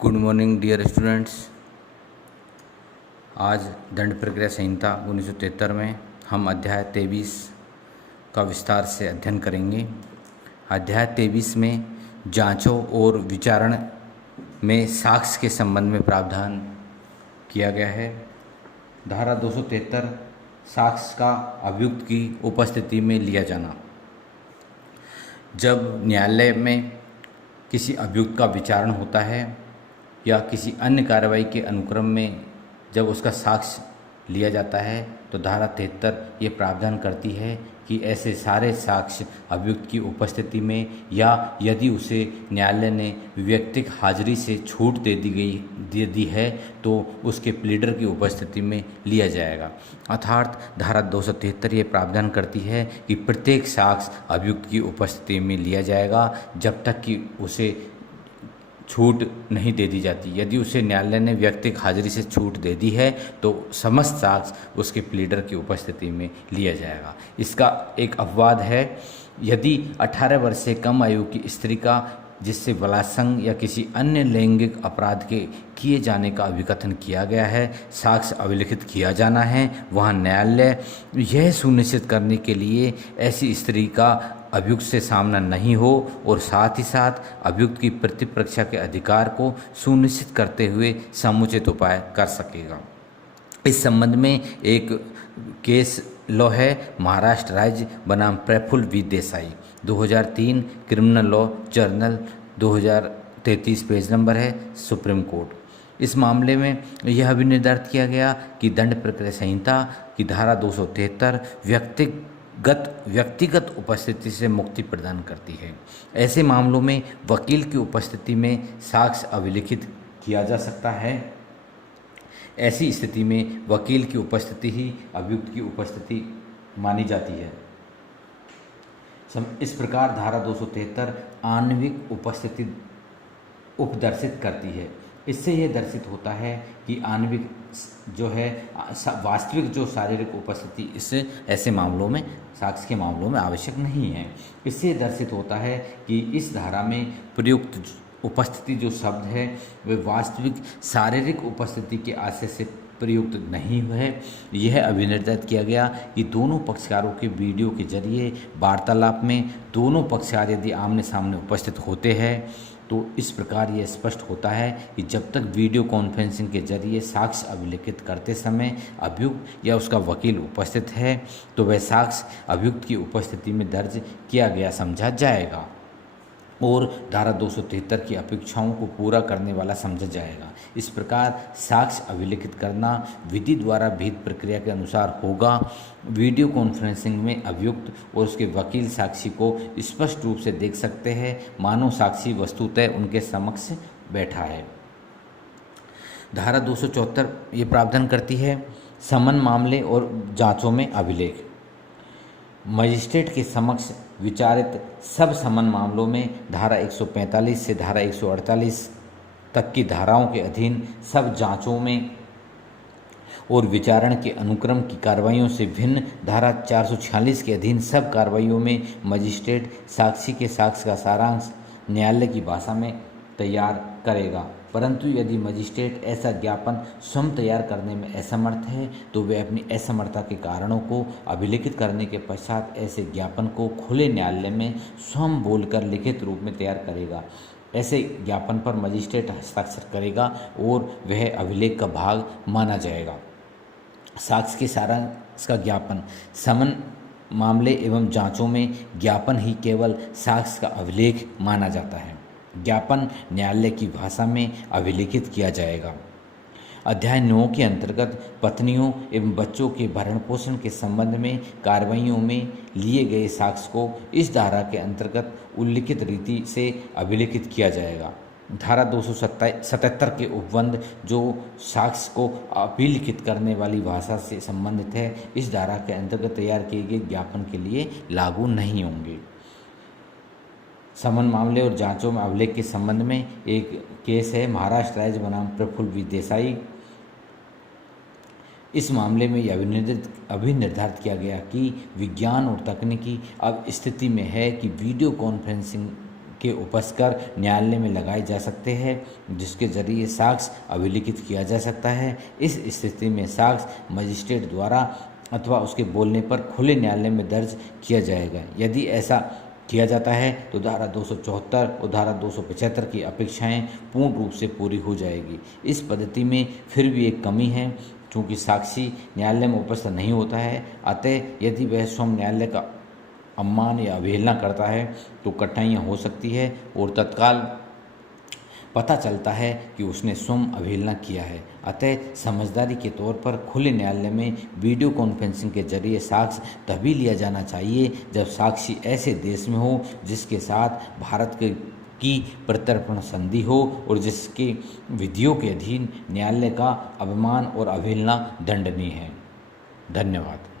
Good morning dear students. आज दंड प्रक्रिया संहिता 1973 में हम अध्याय 23 का विस्तार से अध्ययन करेंगे। अध्याय 23 में जांचों और विचारण में साक्ष्य के संबंध में प्रावधान किया गया है। धारा 273 साक्ष्य का अभियुक्त की उपस्थिति में लिया जाना। जब न्यायालय में किसी अभियुक्त का विचारण होता है या किसी अन्य कार्रवाई के अनुक्रम में जब उसका साक्ष्य लिया जाता है तो धारा 73 ये प्रावधान करती है कि ऐसे सारे साक्ष्य अभियुक्त की उपस्थिति में या यदि उसे न्यायालय ने व्यक्तिगत हाजिरी से छूट दे दी है तो उसके प्लीडर की उपस्थिति में लिया जाएगा। अर्थात धारा 273 ये प्रावधान करती है कि प्रत्येक साक्ष्य अभियुक्त की उपस्थिति में लिया जाएगा जब तक कि उसे छूट नहीं दे दी जाती। यदि उसे न्यायालय ने व्यक्तिगत हाजिरी से छूट दे दी है तो समस्त साक्ष्य उसके प्लीडर की उपस्थिति में लिया जाएगा। इसका एक अपवाद है, यदि 18 वर्ष से कम आयु की स्त्री का जिससे बलात्संग या किसी अन्य लैंगिक अपराध के किए जाने का अभिकथन किया गया है, साक्ष्य अभिलिखित किया जाना है, वहाँ न्यायालय यह सुनिश्चित करने के लिए ऐसी स्त्री का अभियुक्त से सामना नहीं हो और साथ ही साथ अभियुक्त की प्रतिपरीक्षा के अधिकार को सुनिश्चित करते हुए समुचित उपाय कर सकेगा। इस संबंध में एक केस लॉ है महाराष्ट्र राज्य बनाम Prafulla V Desai, 2003 criminal law journal 2033 page number है, सुप्रीम कोर्ट। इस मामले में यह भी निर्धारित किया गया कि दंड प्रक्रिया संहिता की धारा 273 व्यक्तिगत उपस्थिति से मुक्ति प्रदान करती है। ऐसे मामलों में वकील की उपस्थिति में साक्ष्य अभिलिखित किया जा सकता है। ऐसी स्थिति में वकील की उपस्थिति ही अभियुक्त की उपस्थिति मानी जाती है। इस प्रकार धारा 273 आणविक उपस्थिति उपदर्शित करती है। इससे यह दर्शित होता है कि आणविक जो है वास्तविक जो शारीरिक उपस्थिति इस ऐसे मामलों में साक्ष्य के मामलों में आवश्यक नहीं है। इससे दर्शित होता है कि इस धारा में प्रयुक्त उपस्थिति जो शब्द है वे वास्तविक शारीरिक उपस्थिति के आशय से प्रयुक्त नहीं है। यह अभिनिर्धारित किया गया कि दोनों पक्षकारों के वीडियो के जरिए वार्तालाप में दोनों पक्षकार यदि आमने सामने उपस्थित होते हैं तो इस प्रकार यह स्पष्ट होता है कि जब तक वीडियो कॉन्फ्रेंसिंग के जरिए साक्ष्य अभिलिखित करते समय अभियुक्त या उसका वकील उपस्थित है तो वह साक्ष्य अभियुक्त की उपस्थिति में दर्ज किया गया समझा जाएगा और धारा 273 की अपेक्षाओं को पूरा करने वाला समझा जाएगा। इस प्रकार साक्ष्य अभिलिखित करना विधि द्वारा विहित प्रक्रिया के अनुसार होगा। वीडियो कॉन्फ्रेंसिंग में अभियुक्त और उसके वकील साक्षी को स्पष्ट रूप से देख सकते हैं, मानो साक्षी वस्तुतः उनके समक्ष बैठा है। धारा 274 ये प्रावधान करती है समन मामले और जांचों में अभिलेख। मजिस्ट्रेट के समक्ष विचारित सब समन मामलों में धारा 145 से धारा 148 तक की धाराओं के अधीन सब जांचों में और विचारण के अनुक्रम की कार्रवाइयों से भिन्न धारा 446 के अधीन सब कार्रवाइयों में मजिस्ट्रेट साक्षी के साक्ष्य का सारांश न्यायालय की भाषा में तैयार करेगा। परंतु यदि मजिस्ट्रेट ऐसा ज्ञापन स्वयं तैयार करने में असमर्थ है तो वे अपनी असमर्थता के कारणों को अभिलिखित करने के पश्चात ऐसे ज्ञापन को खुले न्यायालय में स्वयं बोलकर लिखित रूप में तैयार करेगा। ऐसे ज्ञापन पर मजिस्ट्रेट हस्ताक्षर करेगा और वह अभिलेख का भाग माना जाएगा। साक्ष्य के सारांश का ज्ञापन समन मामले एवं जांचों में ज्ञापन ही केवल साक्ष्य का अभिलेख माना जाता है। ज्ञापन न्यायालय की भाषा में अभिलिखित किया जाएगा। अध्याय 9 के अंतर्गत पत्नियों एवं बच्चों के भरण पोषण के संबंध में कार्रवाइयों में लिए गए साक्ष्य को इस धारा के अंतर्गत उल्लिखित रीति से अभिलिखित किया जाएगा। धारा 277 के उपबंध जो साक्ष्य को अभिलिखित करने वाली भाषा से संबंधित है, इस धारा के अंतर्गत तैयार किए गए ज्ञापन के लिए लागू नहीं होंगे। समन मामले और जांचों में अभिलेख के संबंध में एक केस है महाराष्ट्र राज्य बनाम प्रफुल्ल वी देसाई। इस मामले में यह अभिनिर्धारित किया गया कि विज्ञान और तकनीकी अब स्थिति में है कि वीडियो कॉन्फ्रेंसिंग के उपस्कर न्यायालय में लगाए जा सकते हैं, जिसके जरिए साक्ष्य अभिलिखित किया जा सकता है। इस स्थिति में साक्ष्य मजिस्ट्रेट द्वारा अथवा उसके बोलने पर खुले न्यायालय में दर्ज किया जाएगा। यदि ऐसा किया जाता है तो धारा 274 और धारा 275 की अपेक्षाएं पूर्ण रूप से पूरी हो जाएगी। इस पद्धति में फिर भी एक कमी है, चूँकि साक्षी न्यायालय में उपस्थित नहीं होता है, अतः यदि वह स्वयं न्यायालय का अवमान या अवहेलना करता है तो कठिनाइयाँ हो सकती है और तत्काल पता चलता है कि उसने स्वयं अवहेलना किया है। अतः समझदारी के तौर पर खुले न्यायालय में वीडियो कॉन्फ्रेंसिंग के जरिए साक्ष्य तभी लिया जाना चाहिए जब साक्षी ऐसे देश में हो जिसके साथ भारत की प्रत्यर्पण संधि हो और जिसके विधियों के अधीन न्यायालय का अपमान और अवहेलना दंडनीय है। धन्यवाद।